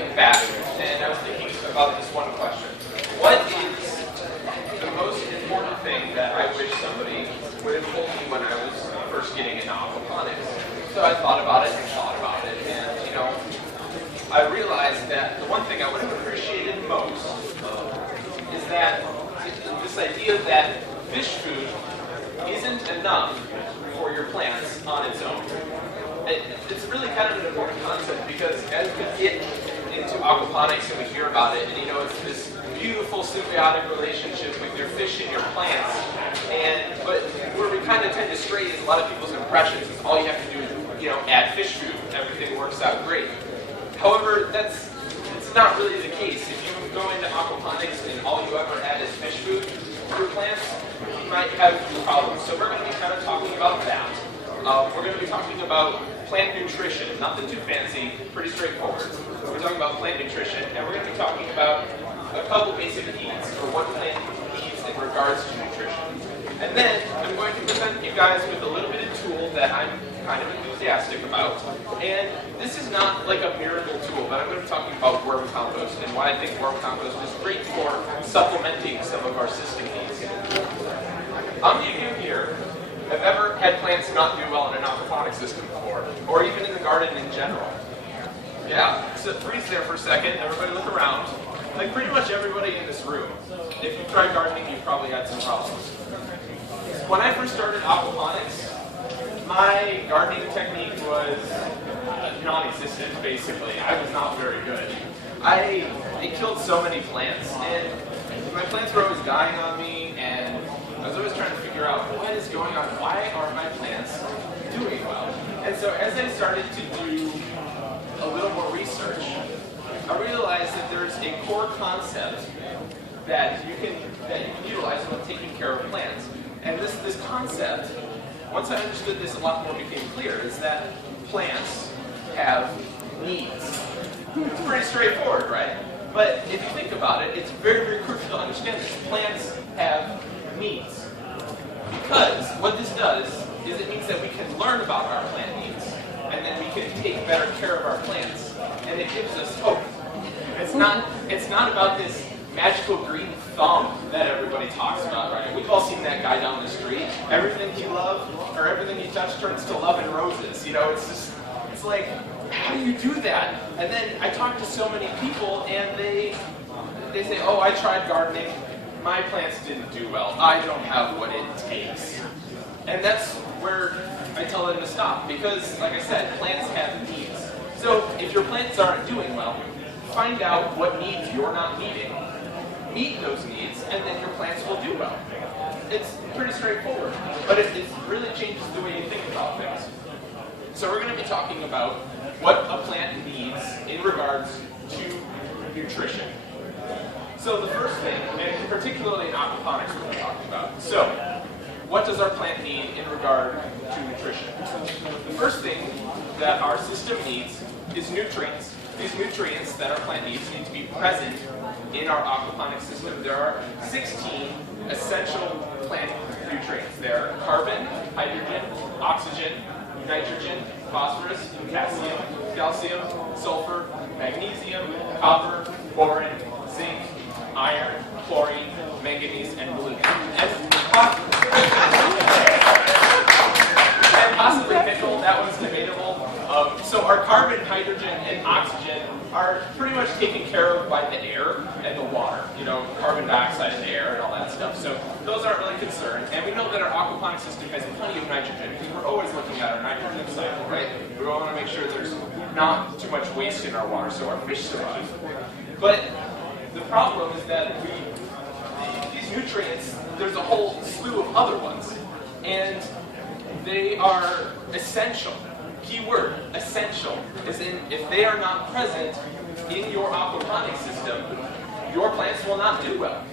think back, and I was thinking about this one question. What is the most important thing that I wish somebody would have told me when I was first getting into aquaponics? So I thought about it, and I realized that the one thing I would have appreciated most is that this idea that fish food isn't enough for your plants on its own. It's really kind of an important concept because as we get into aquaponics and we hear about it, and it's this beautiful symbiotic relationship with your fish and your plants, but where we kind of tend to stray is a lot of people's impressions is all you have to do is add fish food, everything works out great. However, it's not really the case. If you go into aquaponics and all you ever add is fish food for your plants, you might have problems. So we're going to be kind of talking about that. We're going to be talking about plant nutrition, nothing too fancy, pretty straightforward. We're talking about plant nutrition, and we're going to be talking about a couple basic needs, or what plant needs in regards to nutrition. And then I'm going to present you guys with a little bit of tool that I'm kind of enthusiastic about. And this is not like a miracle tool, but I'm going to be talking about worm compost and why I think worm compost is great for supplementing some of our system needs. How many of you here have ever had plants not do well in an aquaponic system before, or even in the garden in general? Yeah, so freeze there for a second, everybody look around. Like pretty much everybody in this room, if you've tried gardening, you've probably had some problems. When I first started aquaponics, my gardening technique was non-existent, basically. I was not very good. It killed so many plants, and my plants were always dying on me, and I was always trying to figure out what is going on. Why are my plants doing well? And so as I started to do a little more research, I realized that there's a core concept that you can utilize when taking care of plants. And this concept, once I understood this, a lot more became clear, is that plants have needs. It's pretty straightforward, right? But if you think about it, it's very, very crucial to understand this. Plants have needs. Because what this does is it means that we can learn about our plant needs, and then we can take better care of our plants, and it gives us hope. It's not about this magical green thumb that everybody talks about, right? We've all seen that guy down the street. Everything he loved, or everything he touched turns to love and roses. It's like, how do you do that? And then I talk to so many people, and they say, oh, I tried gardening. My plants didn't do well. I don't have what it takes. And that's where I tell them to stop, because, like I said, plants have needs. So if your plants aren't doing well, find out what needs you're not meeting, meet those needs, and then your plants will do well. It's pretty straightforward, but it really changes the way you think about things. So we're going to be talking about what a plant needs in regards to nutrition. So the first thing, and particularly in aquaponics, we're going to talk about. So, what does our plant need in regard to nutrition? The first thing that our system needs is nutrients. These nutrients that our plant needs need to be present in our aquaponic system. There are 16 essential plant nutrients. They are carbon, hydrogen, oxygen, nitrogen, phosphorus, potassium, calcium, sulfur, magnesium, copper, boron, zinc, iron, chlorine, manganese, and molybdenum. And possibly nickel, that one's debatable. So our carbon, hydrogen, and oxygen are pretty much taken care of by the air and the water. Carbon dioxide in the air and all that stuff. So those aren't really concerned. And we know that our aquaponic system has plenty of nitrogen, because we're always looking at our nitrogen cycle, right? We want to make sure there's not too much waste in our water so our fish survive. But the problem is that these nutrients, there's a whole slew of other ones, and they are essential. Key word, essential, is in if they are not present in your aquaponic system, your plants will not do well.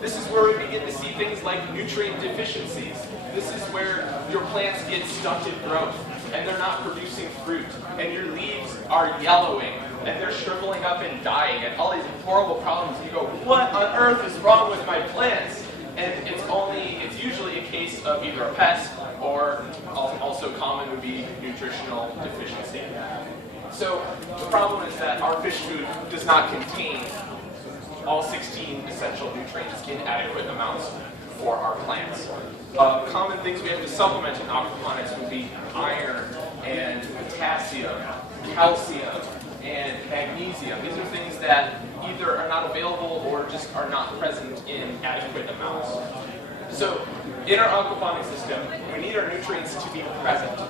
This is where we begin to see things like nutrient deficiencies. This is where your plants get stunted growth, and they're not producing fruit, and your leaves are yellowing, and they're shriveling up and dying, and all these horrible problems. You go, what on earth is wrong with my plants? And it's usually a case of either a pest, or also common would be nutritional deficiency. So the problem is that our fish food does not contain all 16 essential nutrients in adequate amounts for our plants. Common things we have to supplement in aquaponics would be iron and potassium, calcium, and magnesium. These are things that either are not available or just are not present in adequate amounts. So in our aquaponic system, we need our nutrients to be present.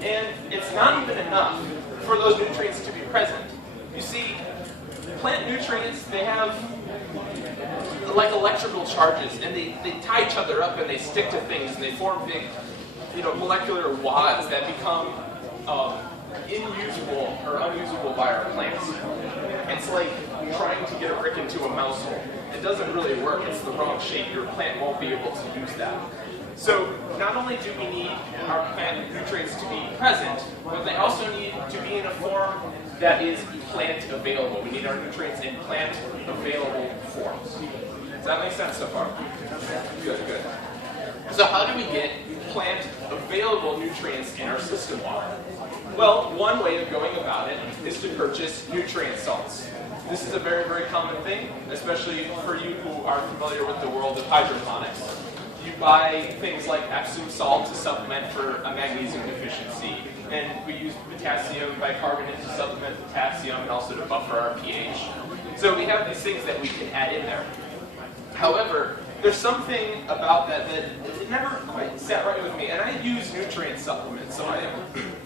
And it's not even enough for those nutrients to be present. You see, plant nutrients, they have like electrical charges, and they tie each other up and they stick to things, and they form big, molecular wads that become inusable or unusable by our plants. It's like trying to get a brick into a mouse hole. It doesn't really work. It's the wrong shape. Your plant won't be able to use that. So not only do we need our plant nutrients to be present, but they also need to be in a form that is plant available. We need our nutrients in plant available forms. Does that make sense so far? Good, good. So how do we get plant available nutrients in our system water? Well, one way of going about it is to purchase nutrient salts. This is a very, very common thing, especially for you who are familiar with the world of hydroponics. You buy things like Epsom salt to supplement for a magnesium deficiency, and we use potassium bicarbonate to supplement potassium and also to buffer our pH. So we have these things that we can add in there. However, there's something about that it never quite sat right with me, and I use nutrient supplements, so I am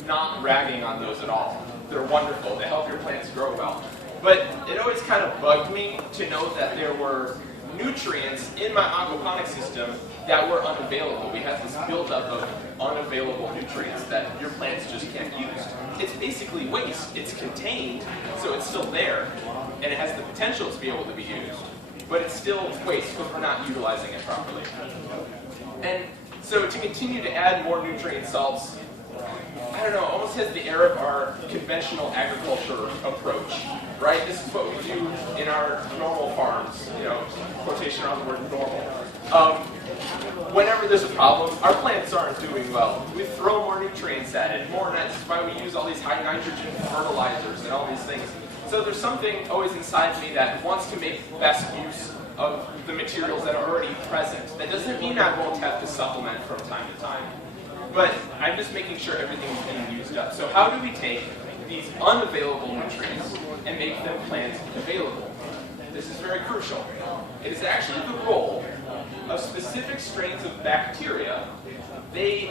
not ragging on those at all. They're wonderful. They help your plants grow well. But it always kind of bugged me to know that there were nutrients in my aquaponic system that were unavailable. We have this buildup of unavailable nutrients that your plants just can't use. It's basically waste. It's contained, so it's still there, and it has the potential to be able to be used. But it's still waste because we're not utilizing it properly. And so to continue to add more nutrient salts, I don't know, almost has the air of our conventional agriculture approach, right? This is what we do in our normal farms, quotation around the word normal. Whenever there's a problem, our plants aren't doing well. We throw more nutrients at it, more, and that's why we use all these high nitrogen fertilizers and all these things. So there's something always inside me that wants to make best use of the materials that are already present. That doesn't mean I won't have to supplement from time to time. But I'm just making sure everything's being used up. So how do we take these unavailable nutrients and make them plant available? This is very crucial. It is actually the role of specific strains of bacteria. They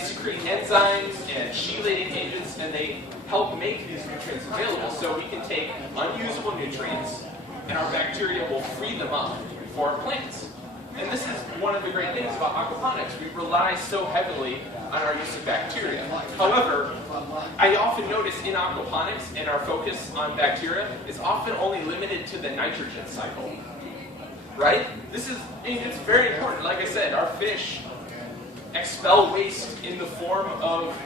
secrete enzymes and chelating agents, and they help make these nutrients available. So we can take unusable nutrients, and our bacteria will free them up for our plants. And this is one of the great things about aquaponics. We rely so heavily on our use of bacteria. However, I often notice in aquaponics, and our focus on bacteria is often only limited to the nitrogen cycle. Right? It's very important. Like I said, our fish expel waste in the form of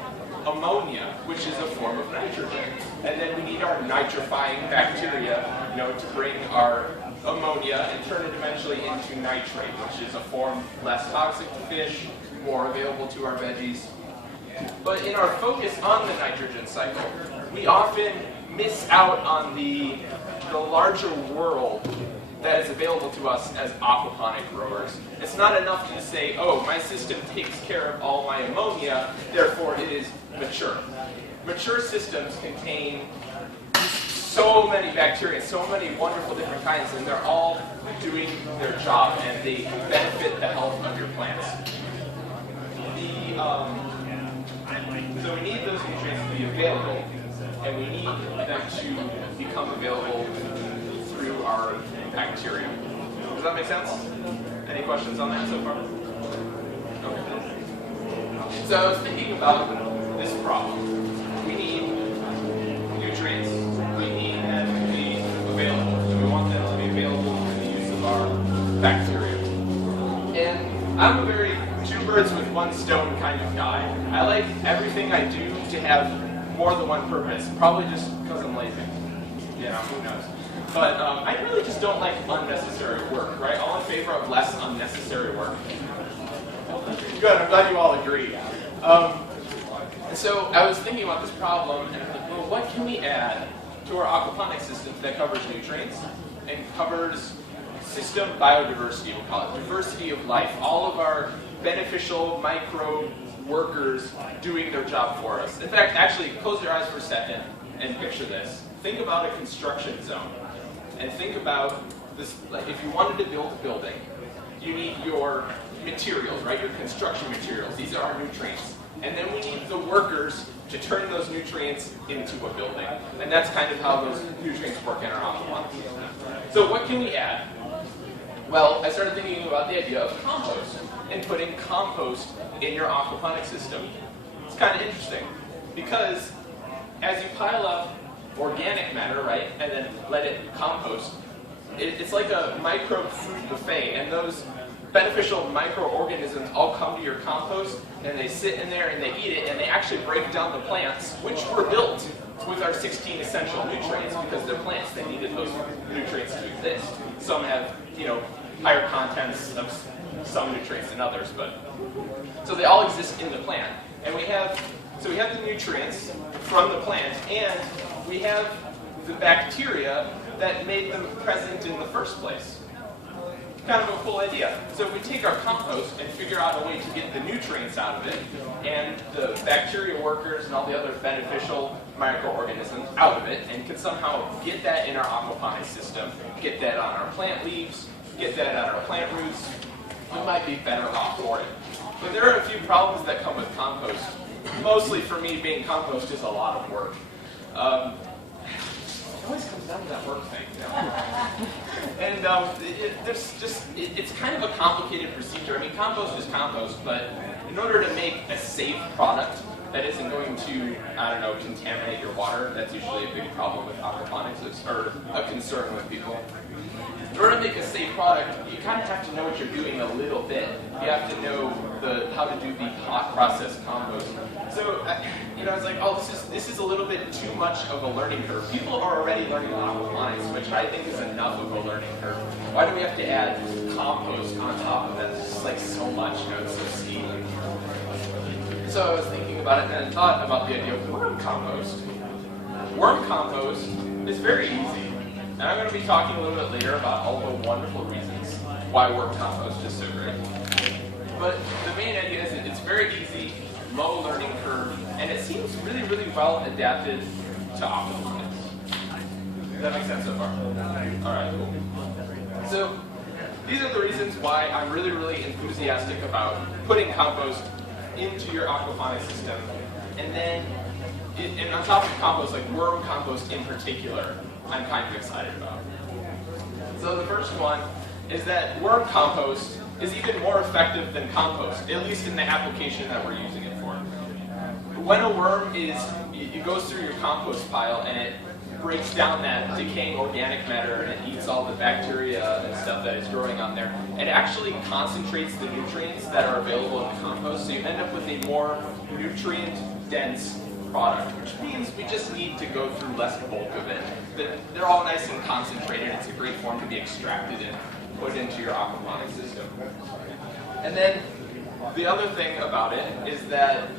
ammonia, which is a form of nitrogen. And then we need our nitrifying bacteria, to bring our ammonia and turn it eventually into nitrate, which is a form less toxic to fish, more available to our veggies. But in our focus on the nitrogen cycle, we often miss out on the larger world that is available to us as aquaponic growers. It's not enough to just say, oh, my system takes care of all my ammonia, therefore it is mature. Mature systems contain so many bacteria, so many wonderful different kinds, and they're all doing their job, and they benefit the health of your plants. So we need those nutrients to be available, and we need them to become available through our bacteria. Does that make sense? Any questions on that so far? Okay. So I was thinking about this problem. We need nutrients. We need them to be available. So we want them to be available for the use of our bacteria. And I'm a very two birds with one stone kind of guy. I like everything I do to have more than one purpose. Probably just because I'm lazy. Who knows? But I really just don't like unnecessary work, right? All in favor of less unnecessary work. Good, I'm glad you all agree. And so I was thinking about this problem, and I'm like, well, what can we add to our aquaponic system that covers nutrients and covers system biodiversity, we'll call it, diversity of life, all of our beneficial micro workers doing their job for us. In fact, actually, close your eyes for a second and picture this. Think about a construction zone and think about this, like if you wanted to build a building, you need your materials, right? Your construction materials. These are our nutrients. And then we need the workers to turn those nutrients into a building. And that's kind of how those nutrients work in our aquaponics system. So what can we add? Well, I started thinking about the idea of compost and putting compost in your aquaponic system. It's kind of interesting because as you pile up organic matter, right, and then let it compost, it's like a microbe food buffet, and those beneficial microorganisms all come to your compost and they sit in there and they eat it, and they actually break down the plants, which were built with our 16 essential nutrients because they're plants. They needed those nutrients to exist. Some have, higher contents of some nutrients than others, but so they all exist in the plant. And we have the nutrients from the plant, and we have the bacteria that made them present in the first place. Kind of a cool idea. So if we take our compost and figure out a way to get the nutrients out of it, and the bacteria workers and all the other beneficial microorganisms out of it, and can somehow get that in our aquaponics system, get that on our plant leaves, get that on our plant roots, we might be better off for it. But there are a few problems that come with compost. Mostly for me, being compost is a lot of work. It always comes down to that work thing. And it's kind of a complicated procedure. I mean, compost is compost, but in order to make a safe product that isn't going to, contaminate your water, that's usually a big problem with aquaponics, or a concern with people. In order to make a safe product, you kind of have to know what you're doing a little bit. You have to know how to do the hot process compost. So, I was like, oh, this is a little bit too much of a learning curve. People are already learning aquaponics, which I think is enough of a learning curve. Why do we have to add compost on top of that? It's just like so much, it's so steep. So I was thinking about it and thought about the idea of worm compost. Worm compost is very easy. And I'm going to be talking a little bit later about all the wonderful reasons why worm compost is so great. But the main idea is that it's very easy, low learning curve, and it seems really, really well adapted to aquaponics. Does that make sense so far? All right, cool. So these are the reasons why I'm really, really enthusiastic about putting compost into your aquaponics system. And then, and on top of compost, like worm compost in particular, I'm kind of excited about. So the first one is that worm compost is even more effective than compost, at least in the application that we're using it for. When a worm it goes through your compost pile and it breaks down that decaying organic matter and it eats all the bacteria and stuff that is growing on there, it actually concentrates the nutrients that are available in the compost, so you end up with a more nutrient-dense product, which means we just need to go through less bulk of it. They're all nice and concentrated. It's a great form to be extracted and put into your aquaponic system. And then the other thing about it is that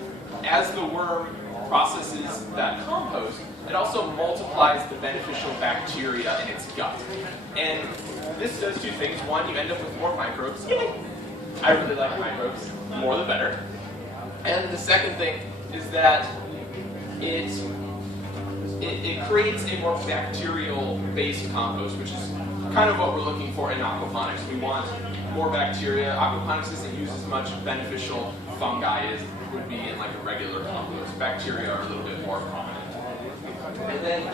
as the worm processes that compost, it also multiplies the beneficial bacteria in its gut. And this does two things. One, you end up with more microbes. Yay! I really like microbes. The more the better. And the second thing is that it creates a more bacterial-based compost, which is kind of what we're looking for in aquaponics. We want more bacteria. Aquaponics doesn't use as much beneficial fungi as would be in like a regular compost. Bacteria are a little bit more prominent. And then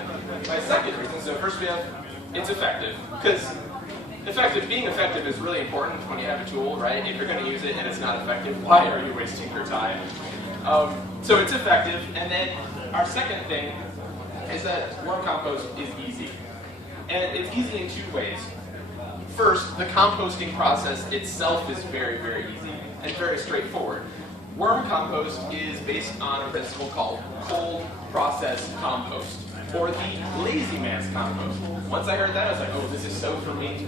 my second reason, so first we have it's effective, because being effective is really important when you have a tool, right? If you're going to use it and it's not effective, why are you wasting your time? So it's effective, and then our second thing is that worm compost is easy. And it's easy in two ways. First, the composting process itself is very, very easy and very straightforward. Worm compost is based on a principle called cold process compost, or the lazy man's compost. Once I heard that, I was like, oh, this is so for me.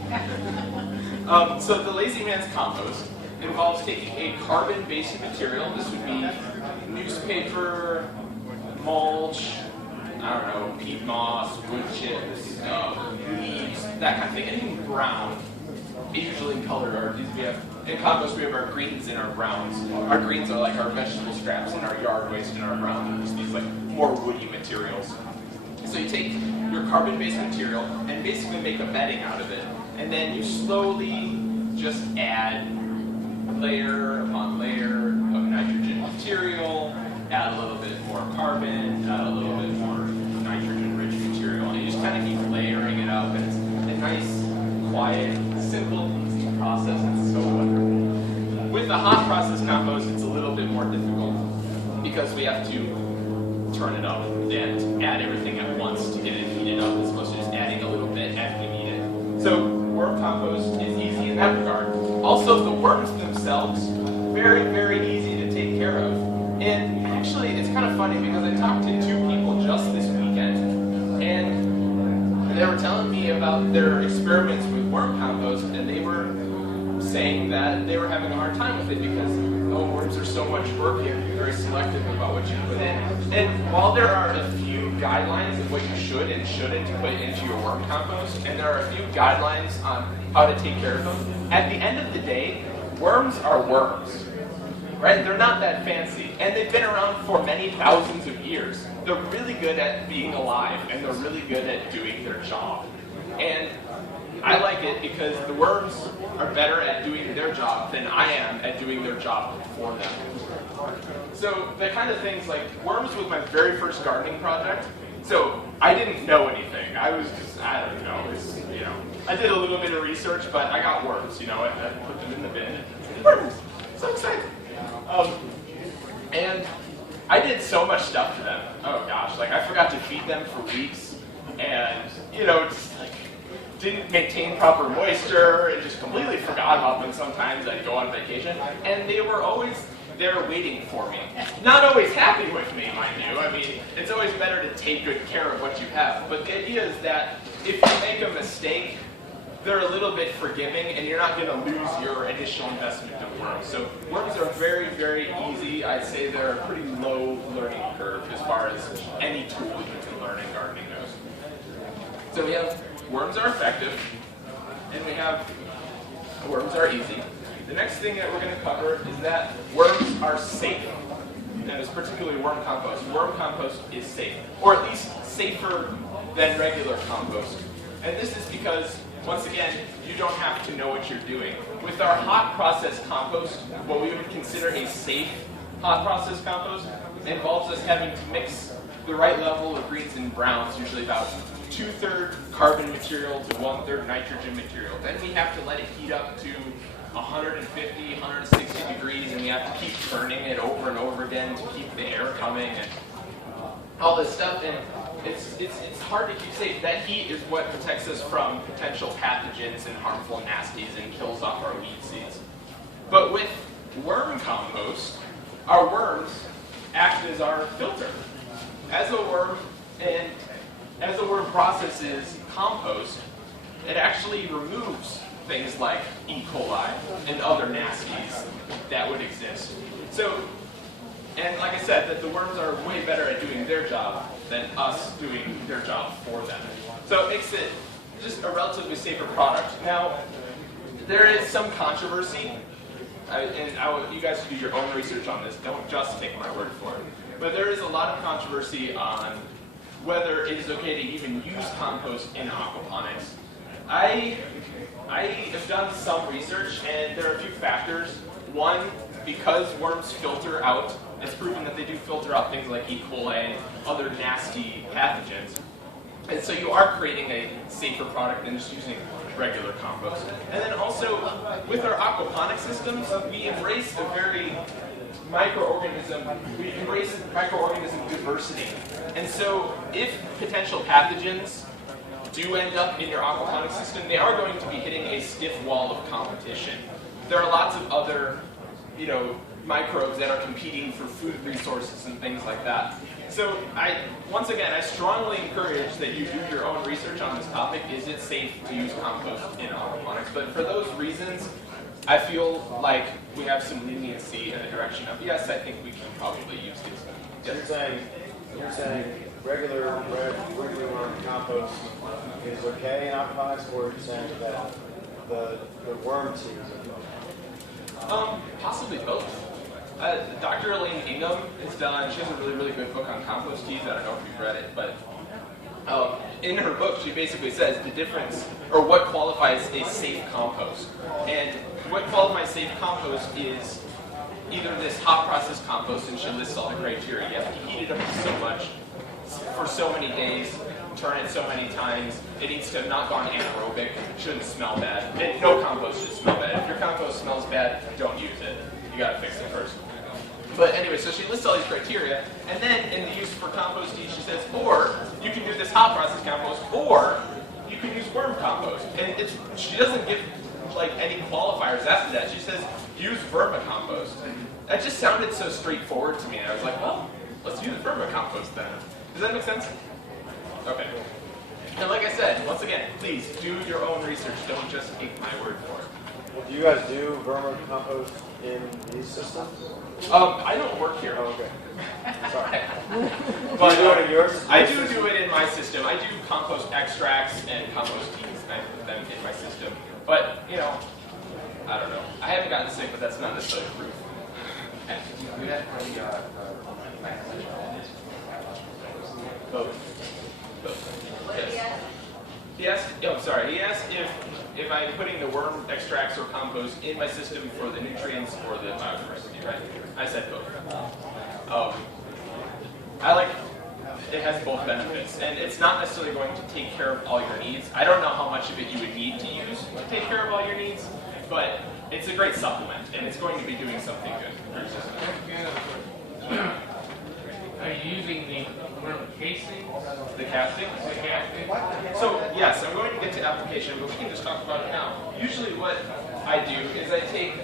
So the lazy man's compost involves taking a carbon-based material. This would be newspaper, mulch, I don't know, peat moss, wood chips, leaves, that kind of thing. Anything brown, usually colored. In compost, we have our greens and our browns. Our greens are like our vegetable scraps and our yard waste, and our browns are just these like more woody materials. So you take your carbon-based material and basically make a bedding out of it, and then you slowly just add layer upon layer of nitrogen material, add a little bit more carbon, add a little bit more nitrogen-rich material, and you just kind of keep layering it up, and it's a nice, quiet, simple, easy process. It's so wonderful. With the hot process compost, it's a little bit more difficult because we have to turn it up and add everything at once to get it heated up, as opposed to just adding a little bit as we need it. So worm compost is easy in that regard. Also, the worms themselves, very, very easy to take care of. And actually, it's kind of funny because I talked to 2 people just this weekend, and they were telling me about their experiments with worm compost, and they were saying that they were having a hard time with it because worms are so much work, you have to be very selective about what you put in. And while there are a few guidelines of what you should and shouldn't put into your worm compost, and there are a few guidelines on how to take care of them, at the end of the day, worms are worms. Right? They're not that fancy, and they've been around for many thousands of years. They're really good at being alive, and they're really good at doing their job. And I like it because the worms are better at doing their job than I am at doing their job for them. So the kind of things like worms was my very first gardening project. So I didn't know anything. I was just, I don't know, I did a little bit of research, but I got worms, I put them in the bin. Worms! So excited. And I did so much stuff to them. Oh gosh, I forgot to feed them for weeks, and just didn't maintain proper moisture, and just completely forgot about them. Sometimes I'd go on vacation, and they were always there waiting for me. Not always happy with me, mind you. I mean, it's always better to take good care of what you have. But the idea is that if you make a mistake, they're a little bit forgiving, and you're not going to lose your initial investment of worms. So worms are very, very easy. I'd say they're a pretty low learning curve as far as any tool you can learn in gardening goes. So we have worms are effective, and we have worms are easy. The next thing that we're going to cover is that worms are safe. And it's particularly worm compost. Worm compost is safe, or at least safer than regular compost. And this is because, once again, you don't have to know what you're doing. With our hot process compost, what we would consider a safe hot process compost involves us having to mix the right level of greens and browns, usually about 2/3 carbon material to 1/3 nitrogen material. Then we have to let it heat up to 150, 160 degrees, and we have to keep turning it over and over again to keep the air coming and all this stuff. And it's hard to keep safe. That heat is what protects us from potential pathogens and harmful nasties and kills off our weed seeds. But with worm compost, our worms act as our filter. As a worm processes compost, it actually removes things like E. coli and other nasties that would exist. So, and like I said, that the worms are way better at doing their job than us doing their job for them. So it makes it just a relatively safer product. Now, there is some controversy, and I want you guys to do your own research on this. Don't just take my word for it. But there is a lot of controversy on whether it is okay to even use compost in aquaponics. I have done some research, and there are a few factors. One, because worms filter out, it's proven that they do filter out things like E. coli and other nasty pathogens. And so you are creating a safer product than just using regular compost. And then also, with our aquaponic systems, we embrace a very microorganism diversity. And so if potential pathogens do end up in your aquaponic system, they are going to be hitting a stiff wall of competition. There are lots of other, microbes that are competing for food resources and things like that. So once again, I strongly encourage that you do your own research on this topic. Is it safe to use compost in aquaponics? But for those reasons, I feel like we have some leniency in the direction of, yes, I think we can probably use these. Yes. You're saying regular red wiggly worm compost is okay in aquaponics, or are you saying that the worm teas are okay? Possibly both. Dr. Elaine Ingham has done, she has a really, really good book on compost teas. I don't know if you've read it, but in her book, she basically says the difference, or what qualifies a safe compost. And what qualifies safe compost is either this hot process compost, and she lists all the criteria. You have to heat it up so much, for so many days, turn it so many times. It needs to have not gone anaerobic. It shouldn't smell bad. And no compost should smell bad. If your compost smells bad, don't use it. You gotta fix it first. But anyway, so she lists all these criteria, and then in the use for compost tea, she says, or you can do this hot process compost, or you can use worm compost. And she doesn't give like any qualifiers after that. She says, use vermicompost. That just sounded so straightforward to me, and I was like, well, let's use vermicompost then. Does that make sense? Okay. And like I said, once again, please do your own research. Don't just take my word for it. Well, do you guys do vermicompost in these systems? I don't work here. Oh, okay. Sorry. But do you do it in yours? I do it in my system. I do compost extracts and compost teas, and I put them in my system. But, you know, I don't know. I haven't gotten sick, but that's not necessarily proof. Both. Yes. He asked if I'm putting the worm extracts or compost in my system for the nutrients or the biodiversity, right? I said both. It has both benefits, and it's not necessarily going to take care of all your needs. I don't know how much of it you would need to use to take care of all your needs, but it's a great supplement, and it's going to be doing something good for your system. Are you using the worm casing? The casting? So yes, I'm going to get to application, but we can just talk about it now. Usually what I do is I take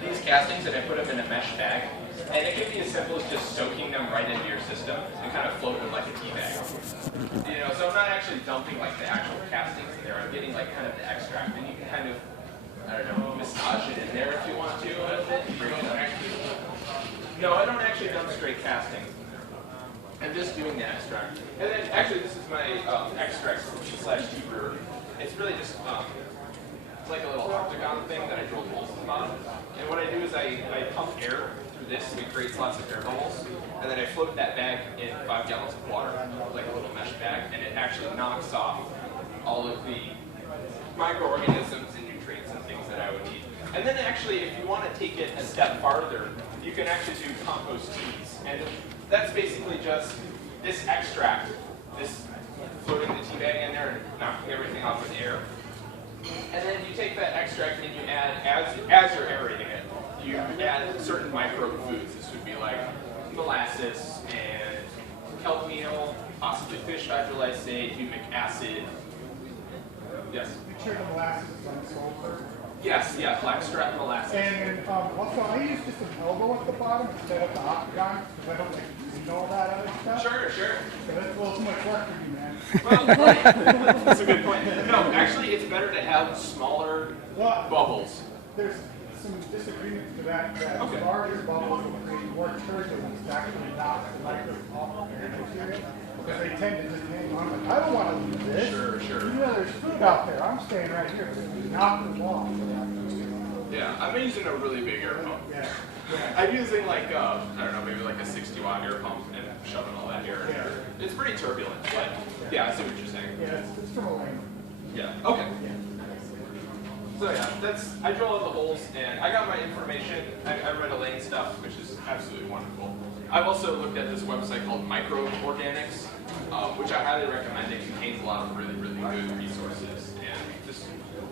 these castings and I put them in a mesh bag, and it can be as simple as just soaking them right into your system and kind of float them like a tea bag. You know, so I'm not actually dumping like the actual castings in there. I'm getting like kind of the extract, and you can kind of, I don't know, massage it in there if you want to a little bit. No, I don't actually dump straight casting. I'm just doing the extract. And then actually this is my extract /tea brewer. It's really just, it's like a little octagon thing that I drill holes in the bottom. And what I do is I pump air through this, so it creates lots of air bubbles. And then I float that bag in 5 gallons of water, like a little mesh bag, and it actually knocks off all of the microorganisms and nutrients and things that I would need. And then actually, if you want to take it a step farther, you can actually do compost teas. And that's basically just this extract, this floating the tea bag in there and knocking everything off with air. And then you take that extract and you add, as you're aerating it, you add certain microbe foods. This would be like molasses and kelp meal, possibly fish hydrolysate, humic acid. Yes? Make sure the molasses is unsalted. Yes, yeah, blackstrap molasses. And then also, I use just an elbow at the bottom instead of the octagon because I don't like using all that other stuff. Sure. So that's a little too much work for you, man. Well, that's a good point. No, actually, it's better to have smaller bubbles. There's some disagreement to that Okay. larger bubbles will create more turbulence actually not the microbial material. Because they tend to just hang on. Like, I don't want to lose this. Sure. You know, there's food out there. I'm staying right here. Knock the wall. Yeah, I'm using a really big air pump. Yeah. I'm using like, I don't know, maybe like a 60-watt air pump and shoving all that air in there. It's pretty turbulent, but yeah, I see what you're saying. Yeah, it's from Elaine. Yeah, okay. So yeah, I drill all the holes, and I got my information. I read Elaine's stuff, which is absolutely wonderful. I've also looked at this website called Microorganics, which I highly recommend. It contains a lot of really, really good resources and just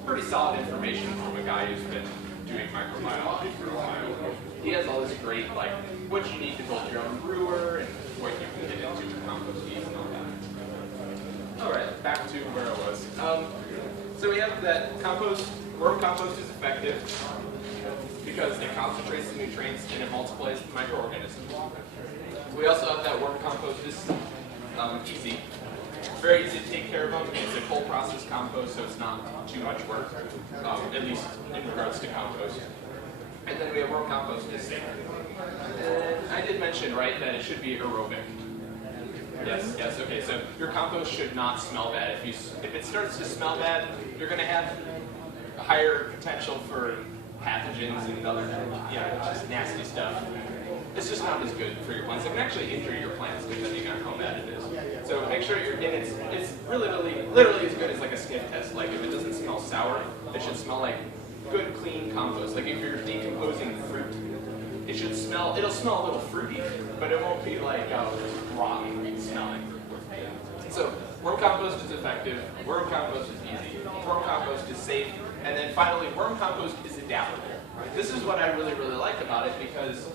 pretty solid information from a guy who's been doing microbiology for a while. He has all this great, like, what you need to build your own brewer and what you can get into with compost teas and all that. All right, back to where I was. So we have that worm compost is effective because it concentrates the nutrients and it multiplies the microorganisms. We also have that worm compost is easy. It's very easy to take care of them. It's a cold process compost, so it's not too much work, at least in regards to compost. And then we have worm compost is safe. And I did mention, right, that it should be aerobic. Yes, yes, okay, so your compost should not smell bad. If it starts to smell bad, you're going to have a higher potential for pathogens and other, just nasty stuff. It's just not as good for your plants. It can actually injure your plants depending on how bad it is. So make sure it's really, literally as good as like a sniff test. Like if it doesn't smell sour, it should smell like good, clean compost. Like if you're decomposing fruit, it'll smell a little fruity, but it won't be like rotten smelling. So worm compost is effective, worm compost is easy, worm compost is safe, and then finally worm compost is adaptable. This is what I really, really like about it because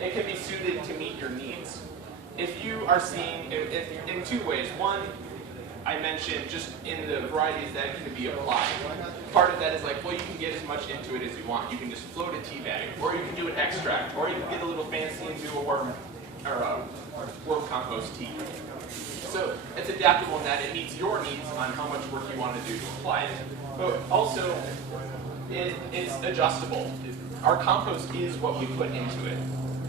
it can be suited to meet your needs. If you are seeing, in two ways. One, I mentioned just in the varieties that can be applied. Part of that is like, well, you can get as much into it as you want. You can just float a tea bag, or you can do an extract, or you can get a little fancy and do a worm compost tea. So it's adaptable in that it meets your needs on how much work you want to do to apply it. But also, it's adjustable. Our compost is what we put into it.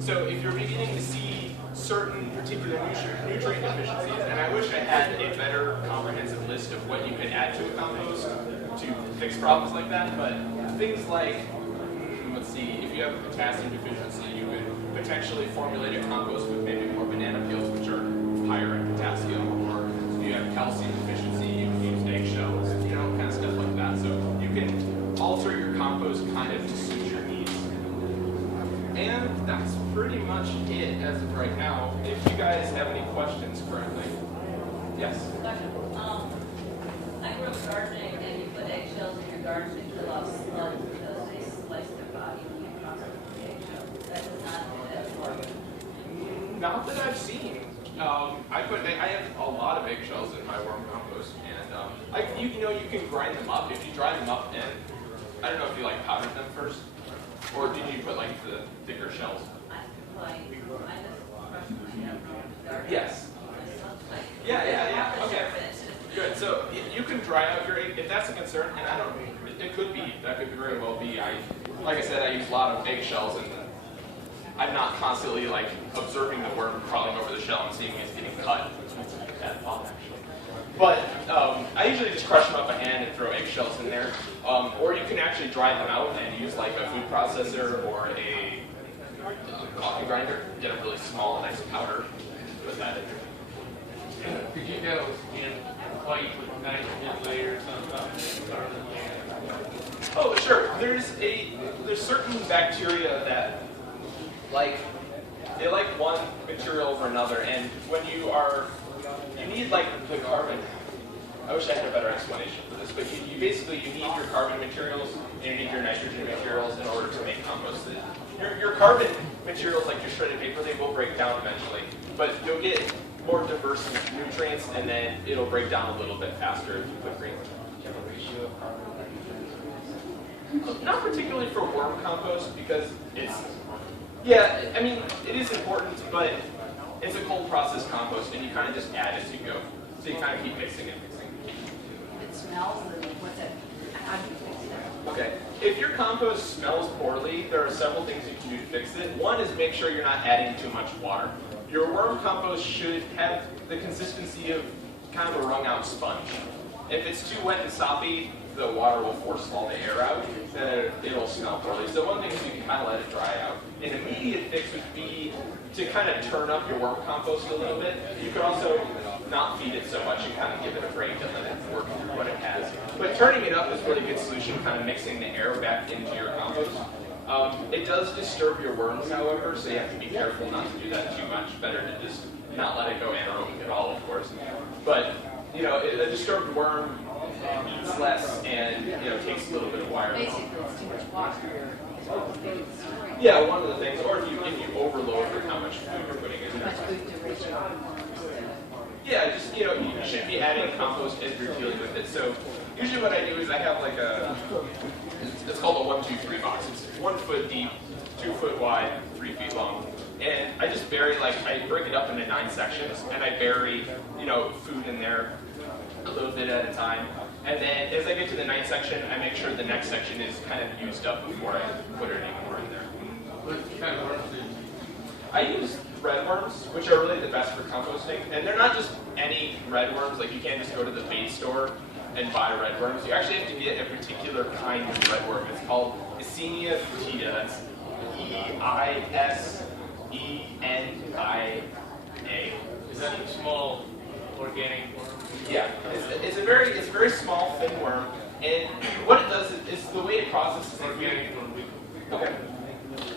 So if you're beginning to see certain particular nutrient deficiencies, and I wish I had a better comprehensive list of what you could add to a compost to fix problems like that, but things like, let's see, if you have a potassium deficiency, you could potentially formulate a compost with maybe more banana peels, which are higher in potassium, or if you have calcium deficiency, you can use eggshells, kind of stuff like that. So you can alter your compost kind of to suit your needs. And that's pretty much it as of right now. If you guys have any questions currently. Yes? I grew up gardening, and you put eggshells in your garden to kill off slugs because they slice their body when you cross them with the eggshells. That does not do that for you. Not that I've seen. I have a lot of eggshells in my worm compost, and you can grind them up. If you dry them up, and I don't know if you like powdered them first, or did you put like the thicker shells? I just crushed my garden. Yes. Yeah. Okay. Good. So you can dry out your egg if that's a concern, and that could very well be. Like I said, I use a lot of eggshells, and I'm not constantly like observing the worm crawling over the shell and seeing it's getting cut. That's bad thought, actually. But I usually just crush them up by hand and throw eggshells in there. Or you can actually dry them out and use like a food processor or a coffee grinder. Get a really small, nice powder. Put that in there. Could you go in white with nitrogen layers on top of it? Oh, sure. There's certain bacteria that they like one material over another, and when you need like the carbon. I wish I had a better explanation for this, but you basically need your carbon materials and you need your nitrogen materials in order to make compost. Your carbon materials, like your shredded paper, they will break down eventually, but you'll get more diverse nutrients, and then it'll break down a little bit faster if you put green. Not particularly for worm compost because it is important, but it's a cold process compost, and you kind of just add as you go. So you kind of keep mixing and mixing. It smells, and what's that? How do you fix that? Okay. If your compost smells poorly, there are several things you can do to fix it. One is make sure you're not adding too much water. Your worm compost should have the consistency of kind of a wrung out sponge. If it's too wet and soppy, the water will force all the air out, then it'll smell poorly. So one thing is you can kind of let it dry out. An immediate fix would be to kind of turn up your worm compost a little bit. You could also not feed it so much and kind of give it a break and let it work through what it has. But turning it up is a really good solution, kind of mixing the air back into your compost. It does disturb your worms, however, so you have to be careful not to do that too much. Better to just not let it go anaerobic at all, of course. But, a disturbed worm eats less and, takes a little bit of wire. Basically, it's too much water. Yeah, one of the things, or if you overload with how much food you're putting in Too there. much food to reach your Yeah, just, you should be adding compost as you're dealing with it. So usually what I do is I have like it's called a 1-2-3 box. It's 1 foot deep, 2 foot wide, 3 feet long. And I just bury, I break it up into 9 sections, and I bury, food in there a little bit at a time. And then as I get to the 9th section, I make sure the next section is kind of used up before I put it anymore in there. What kind of worms do you use? I use red worms, which are really the best for composting. And they're not just any red worms, like you can't just go to the bait store and buy red worms. You actually have to get a particular kind of red worm. It's called Eisenia foetida. That's E-I-S-E-N-I-A. Is that a small organic worm? Yeah, it's a very small, thin worm. And what it does is the way it processes Organic worm. Okay.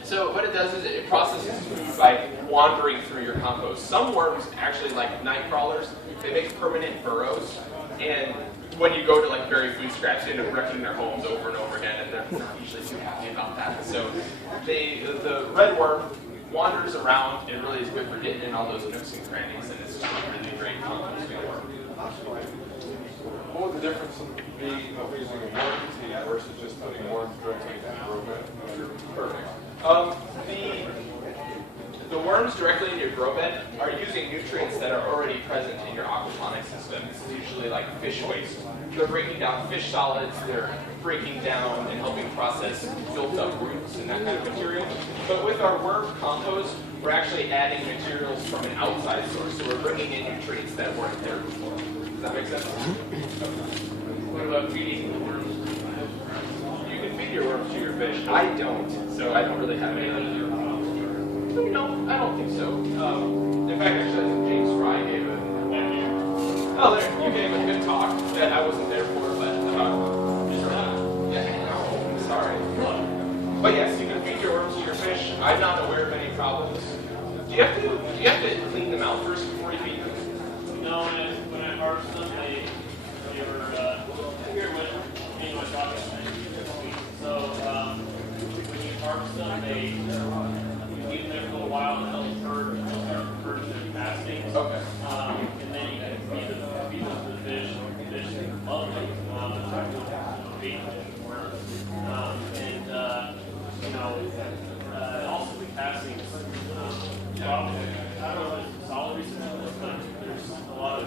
So what it does is it processes food by wandering through your compost. Some worms actually, like night crawlers, they make permanent burrows, and when you go to like bury food scraps, you end up wrecking their homes over and over again, and they're not usually too happy about that. So the red worm wanders around and really is good for getting in all those nooks and crannies, and it's just a really great composting worm. What would the difference be of using a worm tea versus just putting worms directly in the grow bed? Perfect. The worms directly in your grow bed are using nutrients that are already present in your aquaponic system. This is usually like fish waste. They're breaking down fish solids, they're breaking down and helping process built up roots and that kind of material. But with our worm compost, we're actually adding materials from an outside source. So we're bringing in nutrients that weren't there before. Does that make sense? What about feeding the worms? You can feed your worms to your fish. I don't, so I don't really have any. No, I don't think so. In fact, actually, I think James Fry gave a. Oh, there, you gave a good talk that I wasn't there for, but yeah, no, sorry. But yes, you can feed your worms to your fish. I'm not aware of any problems. Do you have to clean them out first before you feed them? No, when I harvest them, they were here with me and my daughter. So when you harvest them, they leave them there for a while until they start their casting. Okay. And then you can feed them to the fish. The fish love them. Feed them worms. Also the castings. I don't know if it's solid reason, but there's a lot of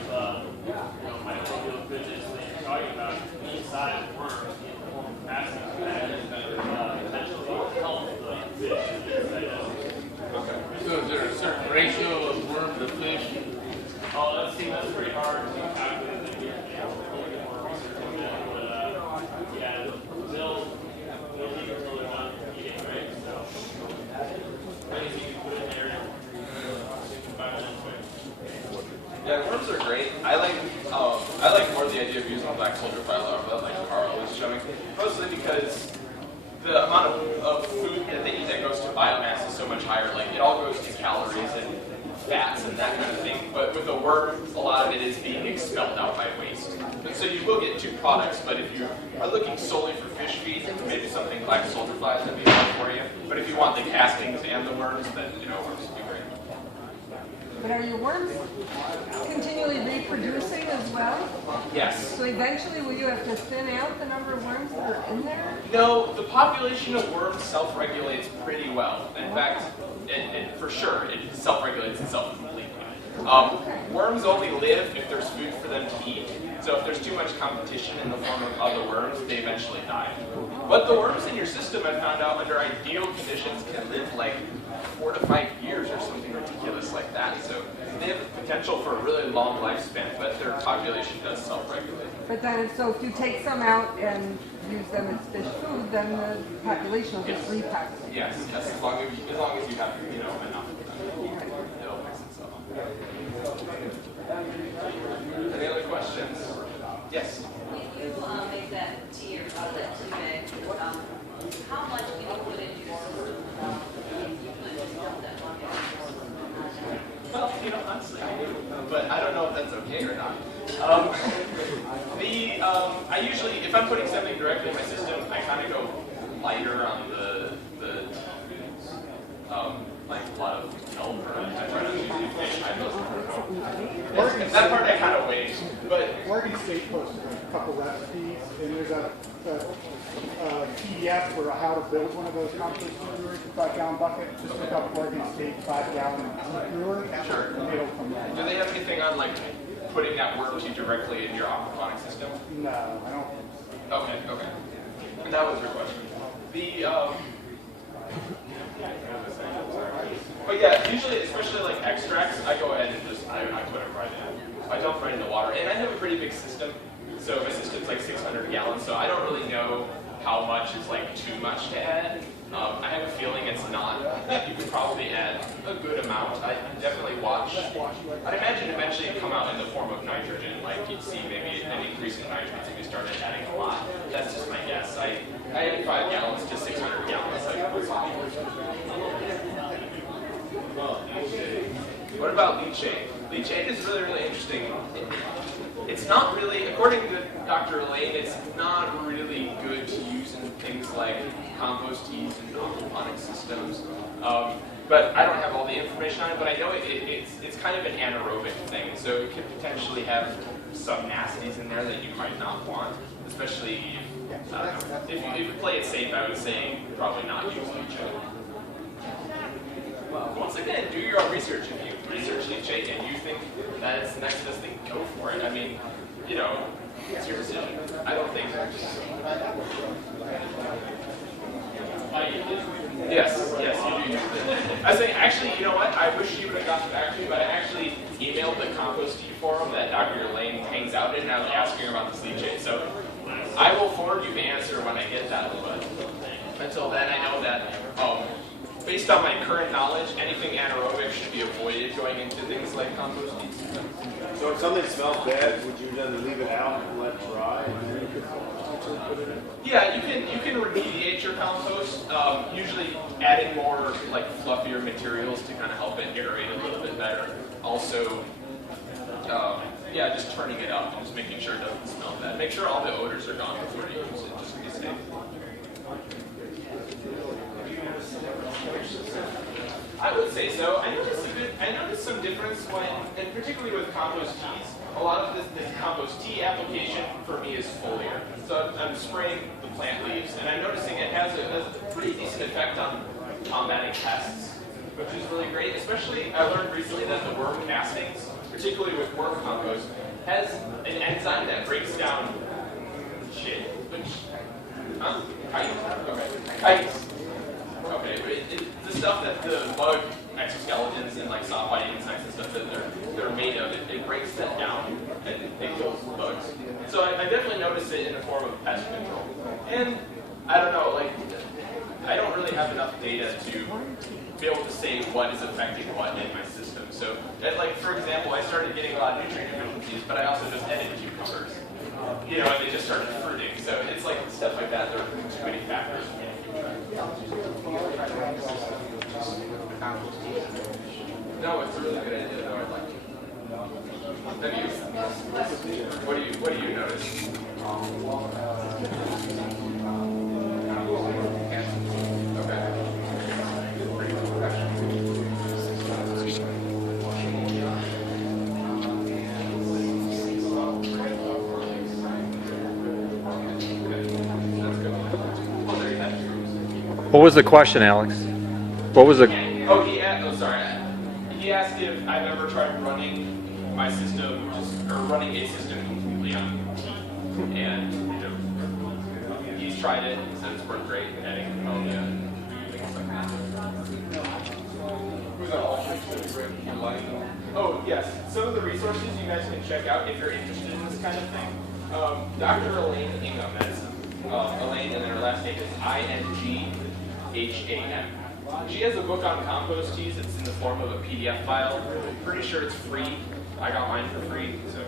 microbial goodness that you're talking about inside the worm in the form of castings that potentially help the fish inside out. Okay. So is there a certain ratio of worm to fish? Oh, that's pretty hard to calculate. Yeah, they'll leave until they're done eating, right? So anything you put in there, 5 minutes, right? Yeah, worms are great. I like more the idea of using black soldier fly larvae, like Carl was showing, mostly because the amount of food that they eat that goes to biomass is so much higher. Like it all goes to calories and fats and that kind of thing. But with a worm, a lot of it is being expelled out by waste. And so you will get two products, but if you are looking solely for fish feed, maybe something like soldier flies would be better for you. But if you want the castings and the worms, then worms would be great. But are your worms continually reproducing as well? Yes. So eventually will you have to thin out the number of worms that are in there? No, the population of worms self-regulates pretty well. In fact, for sure, it self-regulates itself completely. Worms only live if there's food for them to eat. So if there's too much competition in the form of other worms, they eventually die. But the worms in your system, I found out, under ideal conditions, can live like 4 to 5 years or something ridiculous like that. So they have the potential for a really long lifespan, but their population does self-regulate. But then, so if you take some out and use them as fish food, then the population will just repopulate. Yes, as long as you have enough. It'll fix itself. Any other questions? Yes. When you make that tea or out of that tea bag, how much can you put into your system without if you put just dump that one Well, honestly, I do, but I don't know if that's okay or not. I usually, if I'm putting something directly in my system, I kind of go lighter on the like a lot of milk, or I try not to use fish. That part I kind of wait, but Oregon State posted a couple recipes, and there's a PDF for how to build one of those compost brewers, a 5-gallon bucket. Just look up Oregon State 5-gallon brewer. Sure. And it'll come out. Do they have anything on like putting that worm tea directly in your aquaponic system? No, I don't think so. Okay. And that was your question. But But yeah, usually, especially like extracts, I go ahead and just, I put it right in. I dump right in the water. And I have a pretty big system. So my system's like 600 gallons, so I don't really know how much is like too much to add. I have a feeling it's not. You could probably add a good amount. I definitely watch. I'd imagine eventually it'd come out in the form of nitrogen. Like you'd see maybe an increase in nitrogen if you started adding a lot. That's just my guess. I add 5 gallons to 600 gallons. What about leachate? Leachate is really, really interesting. It's not really, according to Dr. Elaine, it's not really good to use in things like compost teas and aquaponic systems. But I don't have all the information on it, but I know it's kind of an anaerobic thing, so it could potentially have some nasties in there that you might not want, especially if you play it safe, I would say probably not use leachate. Once again, do your own research. If you research leachate and you think that it's the next best thing, go for it. I mean, you know, it's your decision. I don't think. Yes, you do. I was saying, actually, you know what? I wish you would have gotten back to me, but I actually emailed the Compost Tea forum that Dr. Elaine hangs out in, and I was asking her about this leachate. So I will forward you the answer when I get that. But until then, I know that. Based on my current knowledge, anything anaerobic should be avoided going into things like compost teas. So if something smells bad, would you then leave it out and let it dry, and then you could potentially put it in? Yeah, you can remediate your compost. Usually adding more like fluffier materials to kind of help it aerate a little bit better. Also, yeah, just turning it up and just making sure it doesn't smell bad. Make sure all the odors are gone before you use it, just to be safe. I would say so. I noticed some difference when, and particularly with compost teas, a lot of this compost tea application for me is foliar. So I'm spraying the plant leaves, and I'm noticing it has a pretty decent effect on combating pests, which is really great. Especially, I learned recently that the worm castings, particularly with worm compost, has an enzyme that breaks down shit. Kites. Okay, the stuff that the bug exoskeletons and like soft-body insects and stuff that they're made of, it breaks that down and it kills the bugs. So I definitely noticed it in the form of pest control. And I don't know, like I don't really have enough data to be able to say what is affecting what in my system. So, like for example, I started getting a lot of nutrient deficiencies, but I also just added cucumbers. You know, and they just started fruiting. So it's like stuff like that. There are too many factors. No, it's a really good idea though. I'd like to. What do you notice? What was the question, Alex? What was the? Oh, he asked if I've ever tried running my system, or running a system completely on tea, and he's tried it. He said it's worked great, adding ammonia and things like that. Was that all Elaine? Oh yes, some of the resources you guys can check out if you're interested in this kind of thing. Dr. Elaine Ingham, that's Elaine, and then her last name is Ingham. She has a book on compost teas. It's in the form of a PDF file. I'm pretty sure it's free. I got mine for free. So,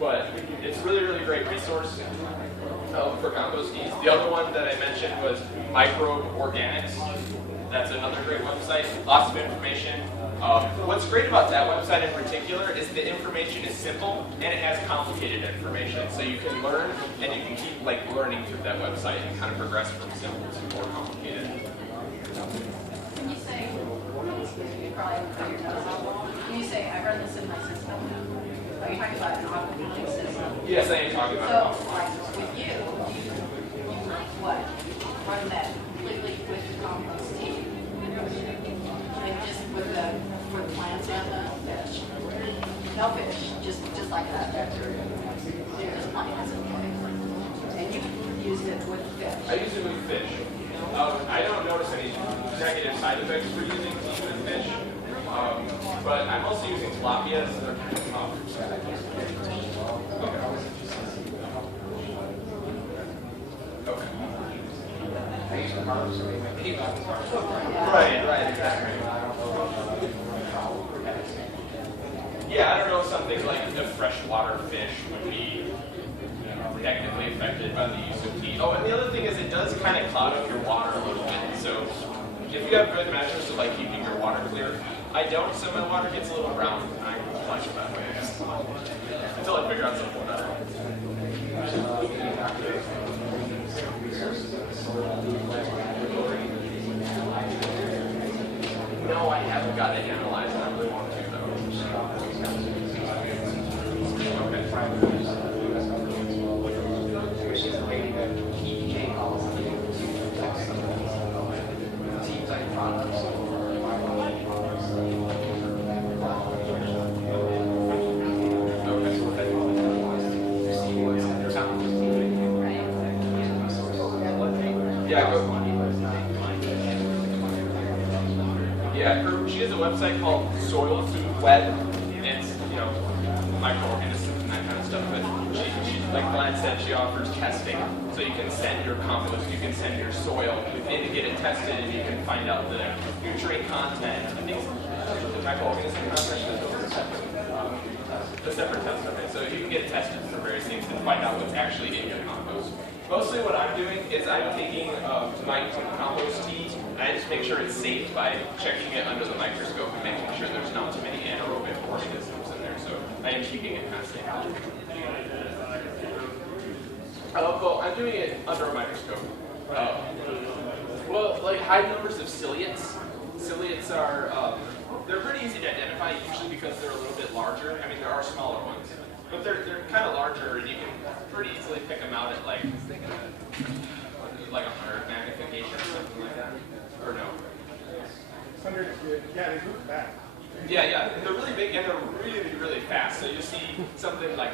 but it's really, really great resource for compost teas. The other one that I mentioned was Microbe Organics. That's another great website. Lots of information. What's great about that website in particular is the information is simple and it has complicated information. So you can learn and you can keep like learning through that website and kind of progress from simple to more complicated. When you say, you probably haven't put your notes on. When you say, I run this in my system, are you talking about an aquaponic system? Yes, I am talking about So, like, with you what? Run that completely with the compost tea? Like, just with for the plants and the fish? No fish, just like that. Just plants. And you used it with fish. I use it with fish. I don't notice any negative side effects for using tea with fish, but I'm also using tilapia, so they're kind of tough. Okay. Right, exactly. Yeah, I don't know, something like the freshwater fish would be negatively affected by the use of tea. Oh, and the other thing is it does kind of cloud up your water a little bit. So if you have good measures of like keeping your water clear, I don't, so my water gets a little brown. I flush it that way, I guess. Until I figure out something better. No, I haven't got it analyzed. I really want to, though. She has a website called Soil Food Web. It's, microorganisms and that kind of stuff. But she, like Glenn said, she offers testing. So you can send your compost, you can send your soil in to get it tested, and you can find out the nutrient content. I think the microorganism content is a separate test. Okay, so you can get it tested for various things and find out what's actually in your compost. Mostly what I'm doing is I'm taking my compost tea and I just make sure it's safe by checking it under the microscope and making sure there's not too many anaerobic organisms in there. So I am keeping it kind of safe. Well, I'm doing it under a microscope. Well, like high numbers of ciliates. Ciliates are, they're pretty easy to identify usually because they're a little bit larger. I mean, there are smaller ones. But they're kind of larger, and you can pretty easily pick them out at like 100 magnification or something like that. Or no? 100, yeah, they move back. Yeah, they're really big and they're really, really fast. So you see something like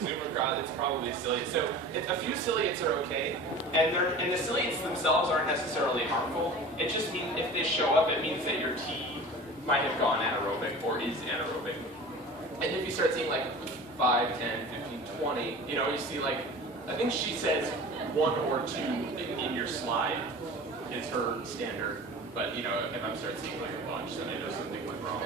zoom across, it's probably ciliate. So a few ciliates are okay, and the ciliates themselves aren't necessarily harmful. It just means if they show up, it means that your tea might have gone anaerobic or is anaerobic. And if you start seeing like 5, 10, 15, 20, you see like, I think she says 1 or 2 in your slide is her standard. But if I start seeing like a bunch, then I know something went wrong.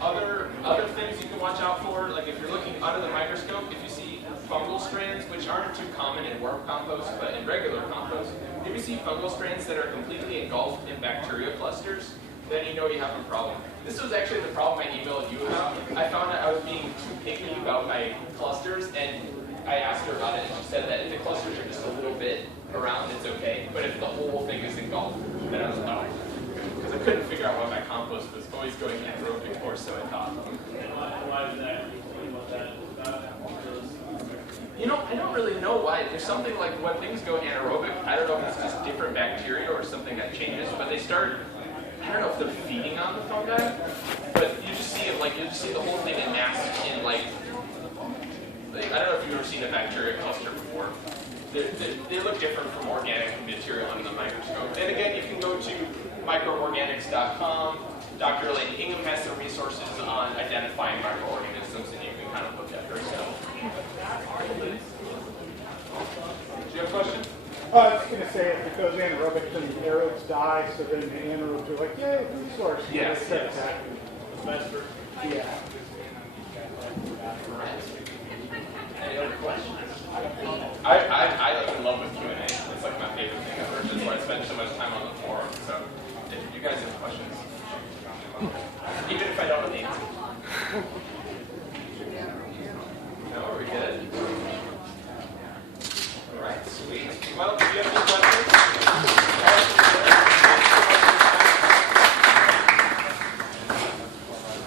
Other things you can watch out for, like if you're looking under the microscope, if you see fungal strands, which aren't too common in worm compost, but in regular compost, if you see fungal strands that are completely engulfed in bacteria clusters, then you know you have a problem. This was actually the problem I emailed you about. I found that I was being too picky about my clusters, and I asked her about it, and she said that if the clusters are just a little bit around, it's okay, but if the whole thing is engulfed, then I was like, because I couldn't figure out why my compost was always going anaerobic, or so I thought. Why is that? I don't really know why. There's something like when things go anaerobic, I don't know if it's just different bacteria or something that changes, but they start, I don't know if they're feeding on the fungi, but you just see it, you just see the whole thing in mass in I don't know if you've ever seen a bacteria cluster before. They look different from organic material under the microscope. And again, you can go to microorganics.com. Dr. Elaine Ingham has some resources on identifying microorganisms, and you can kind of look at her yourself. Do you have a question? I was going to say if it goes anaerobic, then the aerobes die, so then the anaerobes are like, yay, food source. Yes. Yeah. Any other questions? I